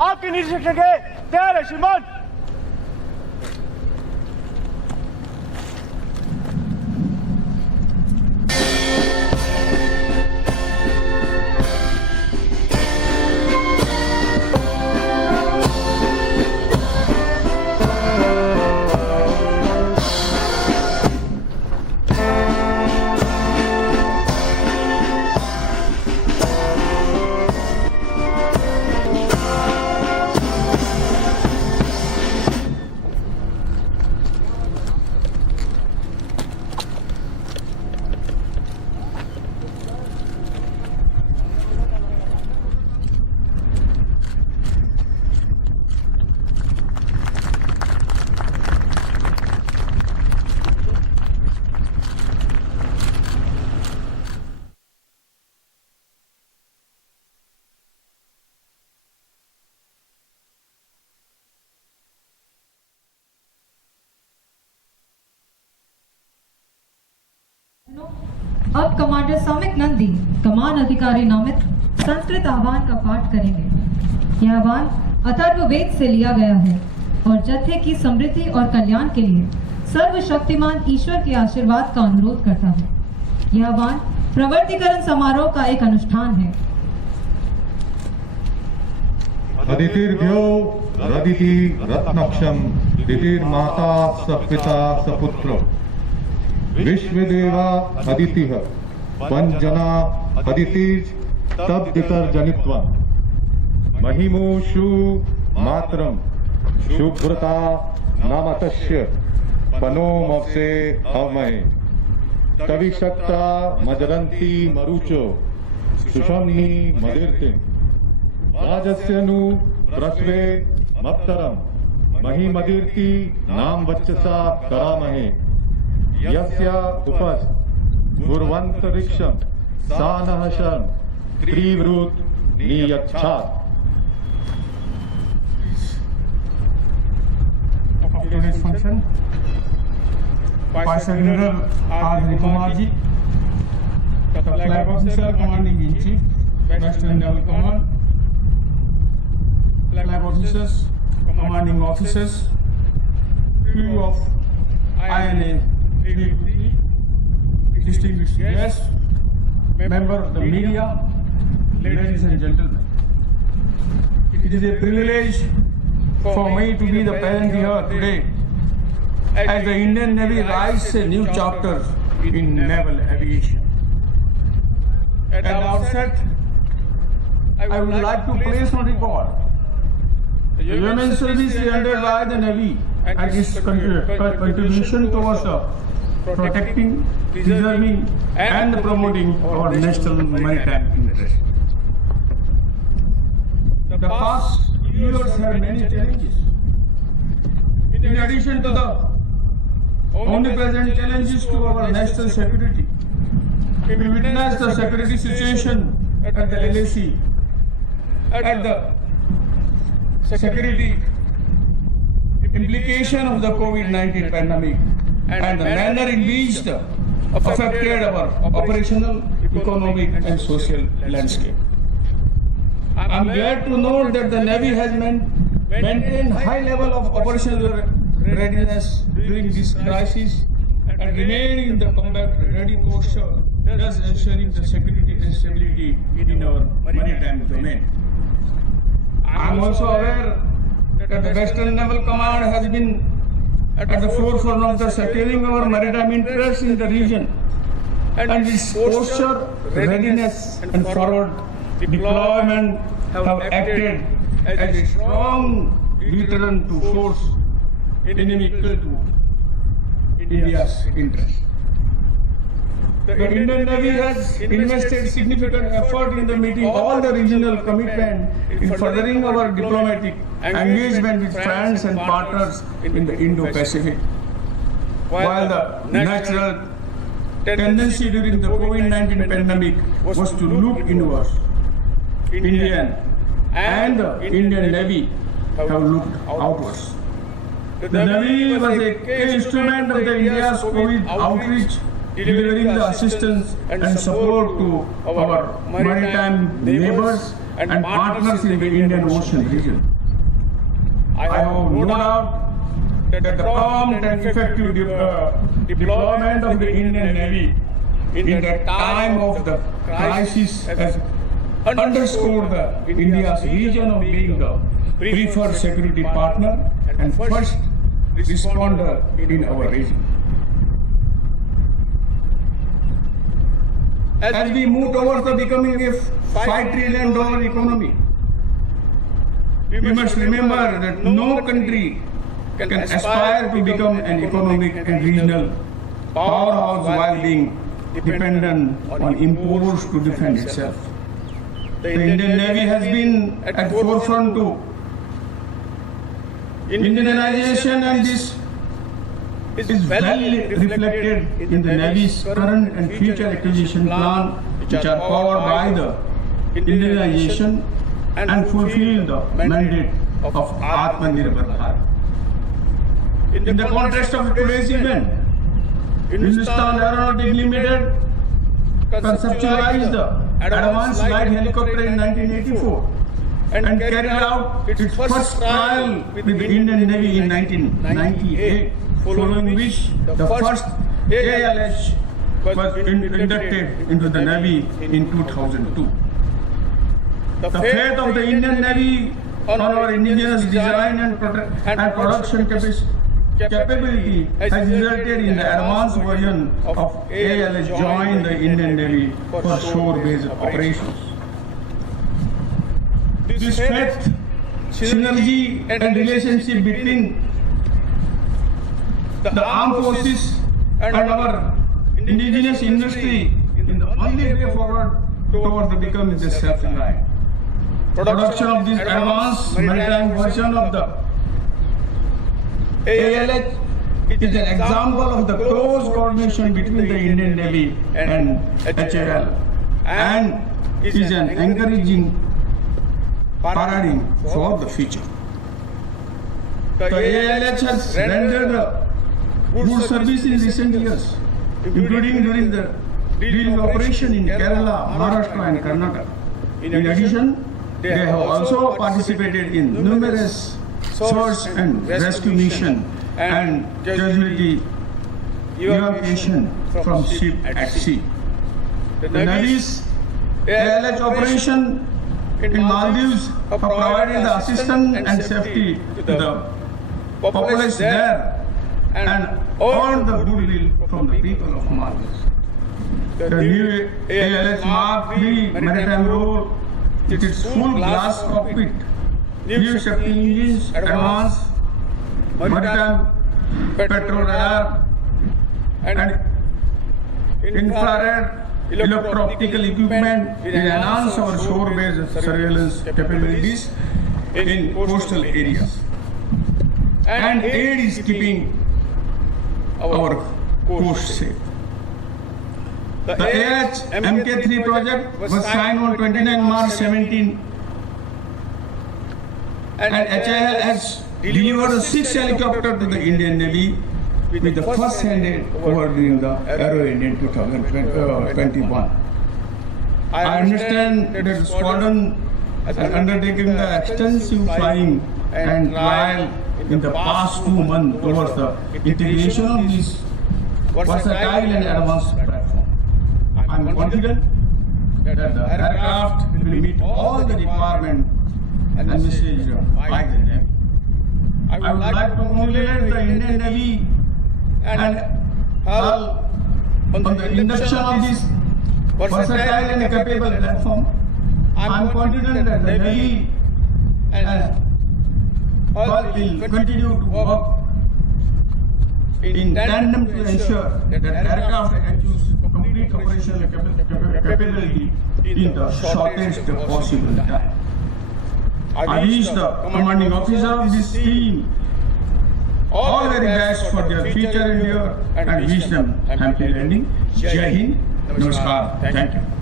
आपके निरीक्षण के तैयार है श्रीमान। अब कमांडर सौमिक नंदी कमान अधिकारी नामित संस्कृत आह्वान का पाठ करेंगे। यह आह्वान अथर्व वेद से लिया गया है और जत्थे की समृद्धि और कल्याण के लिए सर्वशक्तिमान ईश्वर के आशीर्वाद का अनुरोध करता है। यह आह्वान प्रवर्तीकरण समारोह का एक अनुष्ठान है। अदितिर्भ्यो रदिति रत्नक्षम दितिर्माता सपिता सपुत्र विश्वदेवा अदितिः पंजना अदितिज तब दितर जनित्वं महिमोषु मात्रम शुभ्रता नामतस्य पनो मवसे हवमहे तविशक्ता मजरंती मरुचो सुषमनी मदिर्ति राजस्यनु प्रस्वे मत्तरम महिमदिर्ति नाम वच्चसा करामहे यस्य उपस गुर्वंतरिक्षम सानहशन त्रिवृत नियच्छात्। Of today's function, Vice Admiral R. Kumar ji, the Flag Officer Commanding in Chief, Western Naval Command, Flag Officers, Commanding Officers, crew of INA 323, distinguished guests, members of the media, ladies and gentlemen. It is a privilege for me to be the present here today as the Indian Navy writes a new chapter in naval aviation. At the outset, I would like to place on record the women's service rendered by the Navy and its contribution towards protecting, preserving and promoting our national maritime interests. The past years had many challenges. In addition to the omnipresent challenges to our national security, we witnessed the security situation at the LAC, at the security implication of the COVID-19 pandemic, and the manner in which the affected our operational, economic and social landscape. I am glad to note that the Navy has maintained high level of operational readiness during this crisis and remained in the combat ready posture, thus ensuring the security and stability in our maritime domain. I am also aware that the Western Naval Command has been at the forefront of the securing our maritime interests in the region, and its posture, readiness and forward deployment have acted as a strong deterrent to force inimical to India's interests. The Indian Navy has invested significant effort in the meeting all the regional commitments in furthering our diplomatic engagement with friends and partners in the Indo-Pacific. While the natural tendency during the COVID-19 pandemic was to look inwards, Indian and the Indian Navy have looked outwards. The Navy was a key instrument of the India's COVID outreach, delivering the assistance and support to our maritime neighbors and partners in the Indian Ocean region. I have no doubt that the prompt and effective deployment of the Indian Navy in the time of the crisis has underscored India's vision of being the preferred security partner and first responder in our region. As we move towards the becoming a $5 trillion economy, we must remember that no country can aspire to become an economic and regional powerhouse while being dependent on imports to defend itself. The Indian Navy has been at forefront to Indianization, and this is well reflected in the Navy's current and future acquisition plan, which are powered by the Indianization and fulfill the mandate of Atmanirbhar Bharat. In the context of today's event, Hindustan Aeronautics Limited conceptualized the Advanced Light Helicopter in 1984 and carried out its first trial with the Indian Navy in 1998, following which the first ALH was inducted into the Navy in 2002. The faith of the Indian Navy on our indigenous design and production capability has resulted in the advanced version of ALH joined the Indian Navy for shore-based operations. This faith, synergy and relationship between the armed forces and our indigenous industry in the only way forward towards the becoming the self-reliant. Production of this advanced maritime version of the ALH is an example of the close coordination between the Indian Navy and HAL, and is an encouraging paradigm for the future. The ALH has rendered good service in recent years, including during the drilling operation in Kerala, Maharashtra and Karnataka. In addition, they have also participated in numerous search and rescue missions and casualty evacuation from ship at sea. The Navy's ALH operation in Maldives have provided the assistance and safety to the populace there and earned the goodwill from the people of Maldives. The new ALH Mark III maritime role with its full glass cockpit, new safety engines, advanced maritime petrol radar, and infrared electro-optical equipment will enhance our shore-based surveillance capabilities in coastal areas and aid is keeping our coast safe. The ALH Mk3 project was signed on 29 March 17 and HAL has delivered 6 helicopters to the Indian Navy, with the first handed over during the Aero Indian 2021. I understand that the squadron has undertaken the extensive flying and trial in the past 2 months towards the integration of this versatile and advanced platform. I am confident that the aircraft will meet all the requirements and message by the Navy. I would like to congratulate the Indian Navy and HAL on the induction of this versatile and capable platform. I am confident that the Navy and HAL will continue to work in tandem to ensure that the aircraft achieves complete operational capability in the shortest possible time. I wish the commanding officer of this team all very best for their future endeavor and wish them happy landing. Jai Hind. Namaskar. Thank you.